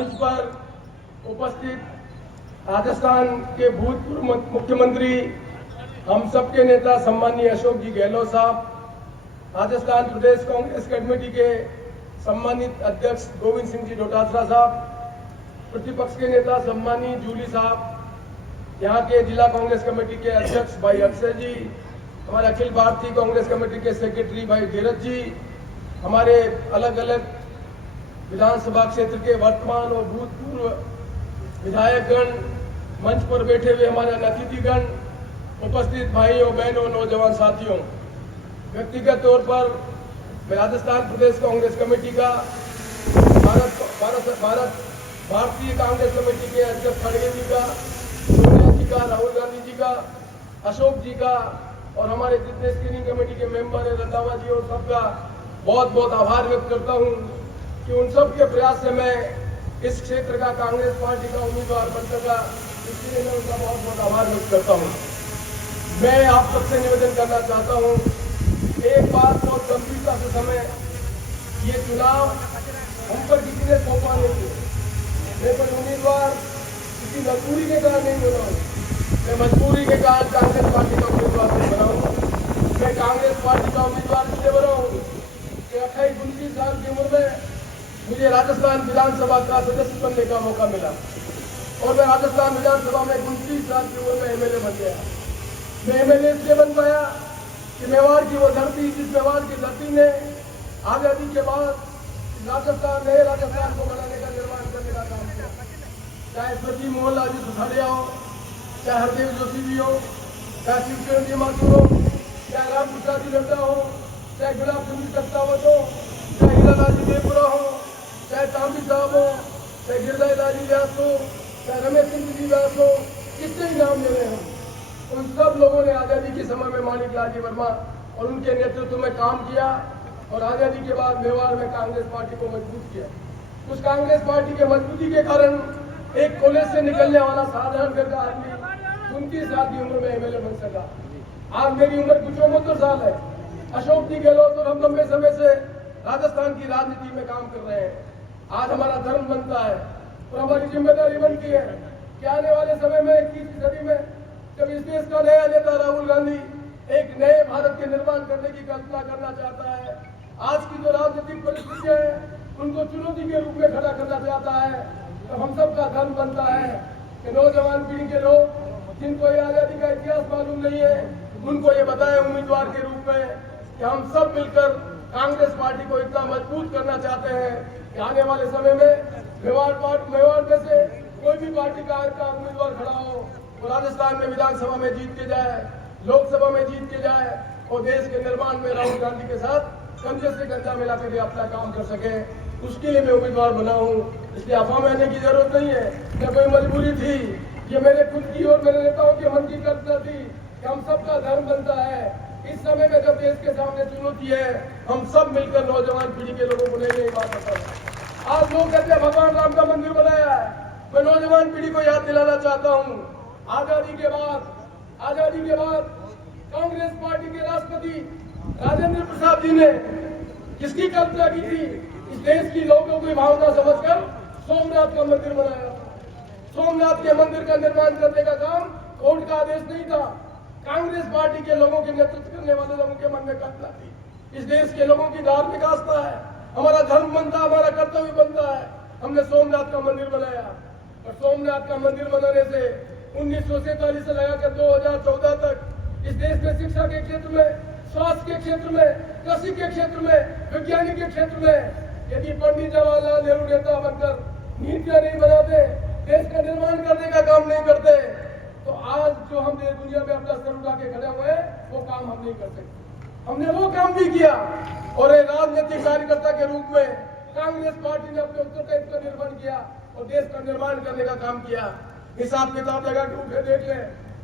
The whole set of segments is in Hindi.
मंच पर उपस्थित राजस्थान के भूतपूर्व मुख्यमंत्री, हम सबके नेता सम्मानीय अशोक जी गहलोत साहब, राजस्थान प्रदेश कांग्रेस कमेटी के सम्मानित अध्यक्ष गोविंद सिंह जी डोटासरा साहब, प्रतिपक्ष के नेता सम्मानीय जूली साहब, यहाँ के जिला कांग्रेस कमेटी के अध्यक्ष भाई अक्षय जी, हमारे अखिल भारतीय कांग्रेस कमेटी के सेक्रेटरी भाई धीरज जी, हमारे अलग अलग विधानसभा क्षेत्र के वर्तमान और भूतपूर्व विधायकगण, मंच पर बैठे हुए हमारे अतिथिगण, उपस्थित भाइयों बहनों नौजवान साथियों, व्यक्तिगत तौर पर मैं राजस्थान प्रदेश कांग्रेस कमेटी का भारतीय कांग्रेस कमेटी के अध्यक्ष खड़गे जी का, सोनिया जी का, राहुल गांधी जी का, अशोक जी का और हमारे जितने स्क्रीनिंग कमेटी के मेंबर है रंधावा जी और सबका बहुत बहुत आभार व्यक्त करता हूं कि उन सब के प्रयास से मैं इस क्षेत्र का कांग्रेस पार्टी का उम्मीदवार बन सका, इसलिए मैं उनका बहुत बहुत आभार व्यक्त करता हूं। मैं आप सबसे निवेदन करना चाहता हूं, एक बात बहुत गंभीरता से समय, ये चुनाव हम पर किसी ने सौंपा नहीं है। मैं कोई उम्मीदवार किसी मजबूरी के कारण नहीं बना हूँ, मैं मजबूरी के कारण कांग्रेस पार्टी का उम्मीदवार नहीं बना हूँ। मैं कांग्रेस पार्टी का उम्मीदवार इसलिए बना हूँ कि 28-29 साल की उम्र में मुझे राजस्थान विधानसभा का सदस्य बनने का मौका मिला और मैं राजस्थान विधानसभा में 29 साल की उम्र में एमएलए बन गया। मैं एमएलए इसलिए बन पाया कि मेवाड़ की वो धरती, जिस मेवाड़ की धरती ने आजादी के बाद राजस्थान, नए राजस्थान को बनाने का, निर्माण करने का काम किया। चाहे स्मृति मोहनलाल जी सुखाड़िया हो, चाहे हरदेव जोशी जी हो, चाहे शिवचरण जी माथुर हो, चाहे राम प्रसाद जी नड्डा हो, चाहे गुलाब सिंह जी कत्तावत हो, चाहे हीरालाल जी देवपुरा हो, चाहे तांबी साहब हो, चाहे गिरधारी लाल जी व्यास हो, चाहे रमेश सिंह जी व्यास हो, किससे ही नाम ले रहे हैं, उन सब लोगों ने आजादी के समय में माणिक लाल जी वर्मा और उनके नेतृत्व में काम किया और आजादी के बाद मेवाड़ में कांग्रेस पार्टी को मजबूत किया। उस कांग्रेस पार्टी के मजबूती के कारण एक कॉलेज से निकलने वाला साधारण घर का आदमी 29 साल की उम्र में एमएलए बन सका। आज मेरी उम्र कुछ 74 साल है। अशोक जी गहलोत और हम लंबे समय से राजस्थान की राजनीति में काम कर रहे हैं। आज हमारा धर्म बनता है और हमारी जिम्मेदारी बनती है कि आने वाले समय में 21वीं सदी में जब इस देश का नया नेता राहुल गांधी एक नए भारत के निर्माण करने की कल्पना करना चाहता है, आज की जो राजनीतिक परिस्थितियां हैं उनको चुनौती के रूप में खड़ा करना चाहता है, तो हम सब का धर्म बनता है कि नौजवान पीढ़ी के लोग जिनको ये आजादी का इतिहास मालूम नहीं है, उनको ये बताएं उम्मीदवार के रूप में कि हम सब मिलकर कांग्रेस पार्टी को इतना मजबूत करना चाहते हैं कि आने वाले समय में मेवाड़ में से कोई भी पार्टी का उम्मीदवार खड़ा हो वो राजस्थान में विधानसभा में जीत के जाए, लोकसभा में जीत के जाए और देश के निर्माण में राहुल गांधी के साथ कंधे से कंधा मिलाकर अपना काम कर सके। उसके लिए मैं उम्मीदवार बना हूँ, इसलिए अफवाह में आने की जरूरत नहीं है। क्या कोई मजबूरी थी? ये मेरे खुद की और मेरे नेताओं के मन की कल्पना थी कि हम सबका धर्म बनता है। इस समय में जब देश के सामने चुनौती है, हम सब मिलकर नौजवान पीढ़ी के लोगों को नई बात बताएं। आज लोग कहते हैं भगवान राम का मंदिर बनाया है। मैं नौजवान पीढ़ी को याद दिलाना चाहता हूँ, आजादी के बाद कांग्रेस पार्टी के राष्ट्रपति राजेंद्र प्रसाद जी ने किसकी कल्पना की थी? इस देश की लोगों की भावना समझकर सोमनाथ का मंदिर बनाया। सोमनाथ के मंदिर का निर्माण करने का काम कोर्ट का आदेश नहीं था, कांग्रेस पार्टी के लोगों के नेतृत्व करने वाले लोगों के मन में कल्पना थी। इस देश के लोगों की धार्मिक आस्था है, हमारा धर्म बनता है, हमारा कर्तव्य बनता है। हमने सोमनाथ का मंदिर बनाया और सोमनाथ का मंदिर बनाने से 1947 से लगाकर 2014 तक इस देश में शिक्षा के क्षेत्र में, स्वास्थ्य के क्षेत्र में, कृषि के क्षेत्र में, विज्ञान के क्षेत्र में यदि पंडित जवाहरलाल नेहरू नेता बनकर नीतियां नहीं बनाते, देश का निर्माण करने का काम नहीं करते, तो आज जो हम दुनिया में अपना सर उठा के खड़े हुए वो काम हम नहीं कर सकते। हमने वो काम भी किया और एक राजनीतिक कार्यकर्ता के रूप में कांग्रेस पार्टी ने अपने उत्तरदायित्व का निर्माण किया और देश का निर्माण करने का काम किया। हिसाब किताब लगा के उठे देख ले,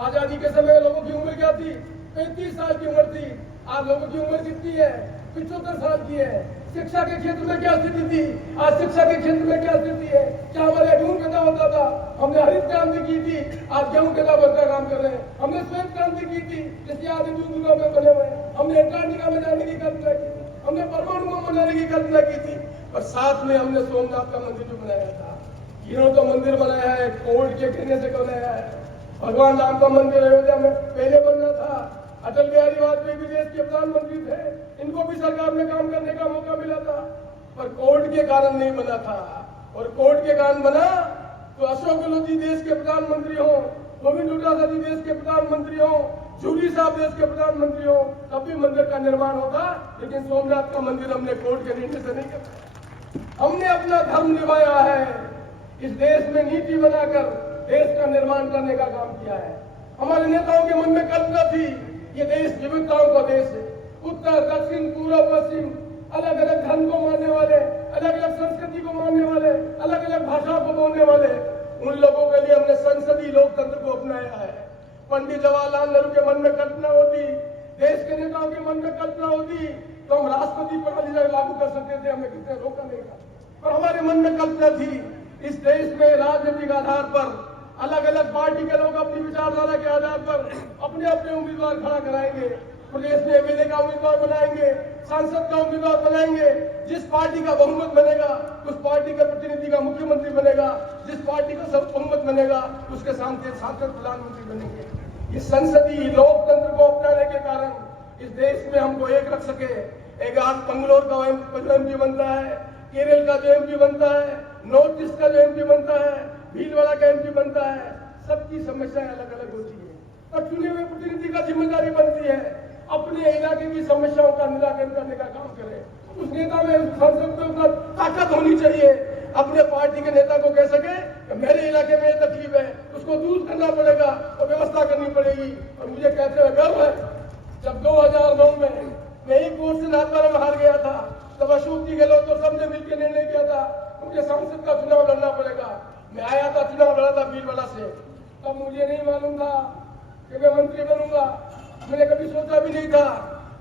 आजादी के समय लोगों की उम्र क्या थी? 35 साल की उम्र थी। आज लोगों की उम्र कितनी है? 75 साल की है। शिक्षा के क्षेत्र में क्या स्थिति थी? आज शिक्षा के क्षेत्र में क्या स्थिति है? क्या हमारे गेहूं पैदा होता था? हमने हरित क्रांति की थी, आज गेहूं पैदा का काम कर रहे हैं। हमने श्वेत क्रांति की थी, जिससे आज हिंदू में बने हुए हैं। हमने अंटार्कटिका में जाने की कल्पना की थी, हमने परमाणु बम बनाने की कल्पना की थी और साथ में हमने सोमनाथ का मंदिर भी बनाया था। इन्होंने तो मंदिर बनाया है कोविड के कहने से बनाया है। भगवान राम का मंदिर अयोध्या में पहले बनना था। अटल बिहारी वाजपेयी भी देश के प्रधानमंत्री थे, इनको भी सरकार में काम करने का मौका मिला था, पर कोविड के कारण नहीं बना था। और कोविड के कारण बना तो अशोक गहलोत जी देश के प्रधानमंत्री हो, गोविंद डोटासरा जी देश के प्रधानमंत्री हो, जूली साहब देश के प्रधानमंत्री हो, तब भी मंदिर का निर्माण होगा। लेकिन सोमनाथ का मंदिर हमने कोर्ट के निर्णय से नहीं किया। हमने अपना धर्म निभाया है, इस देश में नीति बनाकर देश का निर्माण करने का काम किया है। हमारे नेताओं के मन में कल्पना थी ये देश विविधताओं का देश है, उत्तर दक्षिण पूर्व पश्चिम, अलग अलग धर्म को मानने वाले, अलग अलग संस्कृति को मानने वाले, अलग अलग भाषा को बोलने वाले, उन लोगों के लिए हमने संसदीय लोकतंत्र को अपनाया है। पंडित जवाहरलाल नेहरू के मन में कल्पना होती, देश के नेताओं के मन में कल्पना होती तो हम राष्ट्रपति प्रणाली लागू कर सकते थे, हमें किसने रोका नहीं था। पर हमारे मन में कल्पना थी इस देश में राजनीतिक आधार पर अलग अलग पार्टी के लोग अपनी विचारधारा के आधार पर अपने अपने उम्मीदवार खड़ा कराएंगे, प्रदेश में एमएलए का उम्मीदवार बनाएंगे, सांसद का उम्मीदवार बनाएंगे। जिस पार्टी का बहुमत बनेगा उस पार्टी के प्रतिनिधि का मुख्यमंत्री बनेगा, जिस पार्टी का सब बहुमत बनेगा उसके सांसद प्रधानमंत्री बनेंगे। इस संसदीय लोकतंत्र को अपनाने के कारण इस देश में हमको एक रख सके। एक आज बंगलोर का एमपी बनता है, केरल का जो एमपी बनता है, नॉर्थ ईस्ट का जो एमपी बनता है, भीलवाड़ा का एमपी बनता है, सबकी समस्याएं अलग अलग होती है। और चुने हुए प्रतिनिधि का जिम्मेदारी बनती है अपने इलाके की समस्याओं का निराकरण करने का काम करे। उस नेता में संसद में उतना ताकत होनी चाहिए, अपने पार्टी के नेता को कह सके कि मेरे इलाके में तकलीफ है, उसको दूर करना पड़ेगा और व्यवस्था करनी पड़ेगी। और मुझे कहते हुए गर्व है, जब 2009 में मैं एक वोट से नाथद्वारा में हार गया था, तब अशोक जी गहलोत तो सबने मिलकर निर्णय किया था मुझे सांसद का चुनाव लड़ना पड़ेगा। मैं आया था, चुनाव लड़ा था भीलवाड़ा से, तब मुझे नहीं मालूम था कि मैं मंत्री बनूंगा, मैंने कभी सोचा भी नहीं था।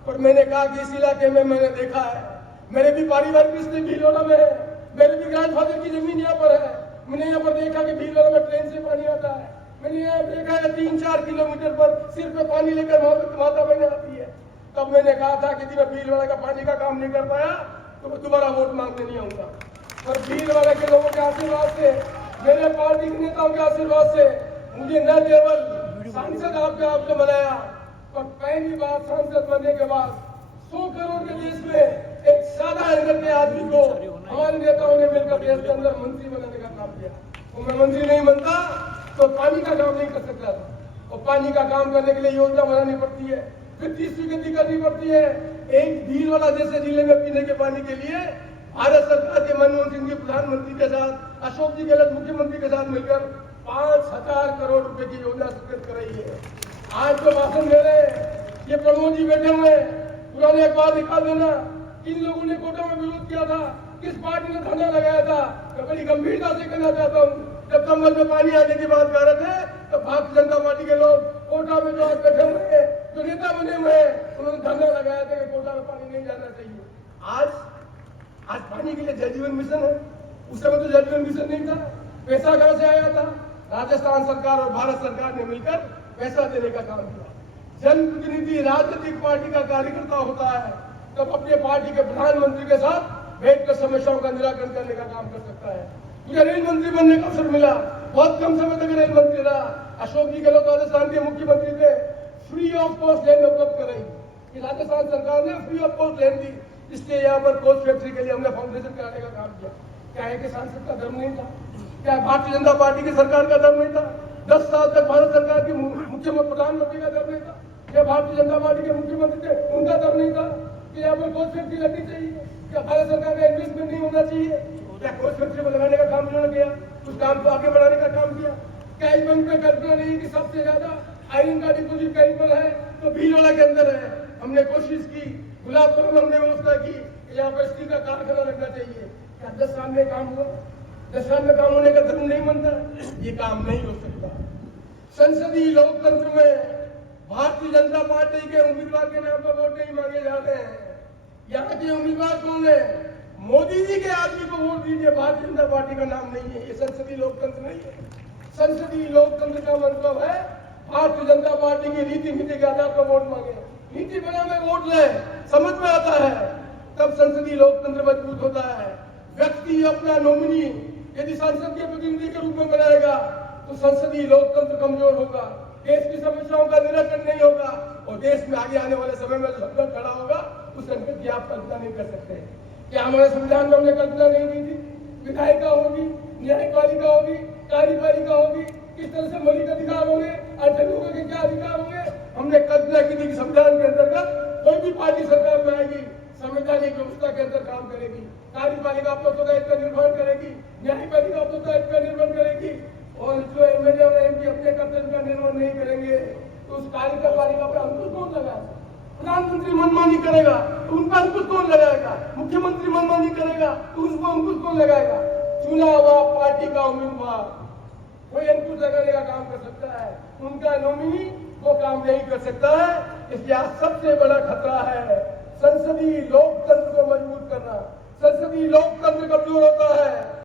पर मैंने कहा कि इस इलाके में मैंने देखा है, मेरे भी पारिवारिक रिश्ते भीलवाड़ा में है, मेरे भी ग्रैंडफादर की जमीन यहाँ पर है। मैंने यहाँ पर देखा कि भीलवाड़ा में ट्रेन से पानी आता है, मैंने यहाँ देखा है 3-4 किलोमीटर पर सिर पे पानी लेकर माता बहने आती है। तब मैंने कहा था कि मैं भीलवाड़ा का पानी का काम नहीं कर पाया तो मैं दोबारा वोट मांगने नहीं आऊंगा। पर भीलवाड़ा के लोगों के आशीर्वाद से, मेरे पार्टी के नेताओं के आशीर्वाद से मुझे न केवल सांसद आपने बनाया, पर पहली बार सांसद बनने के बाद 100 करोड़ के देश में एक सादा अंदर के आदमी को हमारे नेताओं ने मिलकर देश के अंदर मंत्री बनाने का काम किया। तो मैं मंत्री नहीं बनता तो पानी का काम नहीं कर सकता था, और पानी का काम करने के लिए योजना बनानी पड़ती है, वित्तीय स्वीकृति करनी पड़ती है। एक भीलवाड़ा जैसे जिले में पीने के पानी के लिए भारत सरकार के मनमोहन सिंह जी प्रधानमंत्री के साथ, अशोक जी गहलोत मुख्यमंत्री के साथ मिलकर 5,000 करोड़ रुपए की योजना स्वीकृत कर रही है। आज जो भाषण दे रहे हैं ये प्रमोद जी बैठे हुए, पुराने अखबार निकाल देना, किन लोगों ने कोटा में विरोध किया था, किस पार्टी ने धरना लगाया था। मैं बड़ी गंभीरता से कहना चाहता हूँ, जब संबल में पानी आने की बात कर रहे थे तो भारतीय जनता पार्टी के लोग कोटा में जो आज बैठे हुए हैं, जो नेता बने हुए हैं, उन्होंने धरना लगाया था कि कोटा में पानी नहीं जाना चाहिए। आज पानी के लिए जल जीवन मिशन है, उस समय तो जल जीवन मिशन नहीं था। पैसा कहां से आया था? राजस्थान सरकार और भारत सरकार ने मिलकर पैसा देने का काम किया। जनप्रतिनिधि राजनीतिक पार्टी का कार्यकर्ता होता है तब अपने पार्टी के प्रधानमंत्री के साथ बैठकर समस्याओं का निराकरण करने का काम कर सकता है। मुझे रेल मंत्री बनने का अवसर मिला, बहुत कम समय तक रेल मंत्री रहा। अशोक जी गहलोत राजस्थान के मुख्यमंत्री थे, फ्री ऑफ कॉस्ट लैंड उपलब्ध कराई। राजस्थान सरकार ने फ्री ऑफ कॉस्ट लैंड दी, इसलिए यहाँ पर कोच फैक्ट्री के लिए हमने फाउंडेशन कराने का काम किया। क्या है कि सांसद का धर्म नहीं था? क्या भारतीय जनता पार्टी की सरकार का धर्म नहीं था? 10 साल तक भारत सरकार की मुख्यमंत्री प्रधानमंत्री का धर्म नहीं था? क्या भारतीय जनता पार्टी के मुख्यमंत्री थे, उनका धर्म नहीं था कि यहाँ पर कोच फैक्ट्री लगनी चाहिए? क्या भारत सरकार का इन्वेस्टमेंट नहीं होना चाहिए? क्या कोच फैक्ट्री को लगाने का काम उन्होंने किया? उस काम को आगे बढ़ाने का काम किया? क्या इस बैंक में कल्पना नहीं कि सबसे ज्यादा आयरन का डिपोजिट कहीं पर है तो भीलवाड़ा के अंदर है। हमने कोशिश की, गुलाबपुर में हमने व्यवस्था की कि यहाँ पर स्टील का कारखाना लगना चाहिए। क्या 10 साल में काम हुआ? 10 साल में काम होने का धर्म नहीं बनता? ये काम नहीं हो सकता। संसदीय लोकतंत्र में भारतीय जनता पार्टी के उम्मीदवार के नाम पर वोट नहीं मांगे जाते हैं। यहाँ के उम्मीदवार कौन है? मोदी जी के आदमी को वोट दीजिए, भारतीय जनता पार्टी का नाम नहीं है। ये संसदीय लोकतंत्र नहीं है। संसदीय लोकतंत्र का मतलब है भारतीय जनता पार्टी की नीति के आधार पर वोट मांगे, नीति बना में वोट ले, समझ में आता है तब संसदीय लोकतंत्र मजबूत होता है। व्यक्ति अपना नॉमिनी यदि संसद के प्रतिनिधि के रूप में बनाएगा तो संसदीय लोकतंत्र कमजोर होगा, देश की समस्याओं का निराकरण नहीं होगा और देश में आगे आने वाले समय में जो संकट खड़ा होगा उस संकट की आप कल्पना नहीं कर सकते। क्या हमारे संविधान में हमने कल्पना नहीं की थी? विधायिका होगी, न्यायपालिका होगी, कार्यपालिका होगी, किस तरह से मौलिक अधिकार होंगे, अर्थ लोगों के क्या अधिकार होंगे, हमने कल्पना की थी कि संविधान के अंतर्गत कोई भी पार्टी सरकार में आएगी, संवैधानिक व्यवस्था के अंदर काम करेगी, कार्यपालिका अपने उत्तरदायित्व का निर्वहन करेगी, न्यायपालिका अपने उत्तरदायित्व का निर्वहन करेगी और जो एमएलए और एमपी अपने कर्तव्य का निर्वहन नहीं करेंगे तो उस कार्यपालिका पर अंकुश कौन लगाएगा? प्रधानमंत्री मनमानी करेगा तो उन पर अंकुश कौन लगाएगा? मुख्यमंत्री मनमानी करेगा तो उसको अंकुश कौन लगाएगा? चुना हुआ पार्टी का उम्मीदवार कोई अंकुश लगाने का काम कर सकता है, उनका नॉमिनी वो काम नहीं कर सकता है। इसलिए आज सबसे बड़ा खतरा है संसदीय लोकतंत्र को मजबूत करना। संसदीय लोकतंत्र कमजोर होता है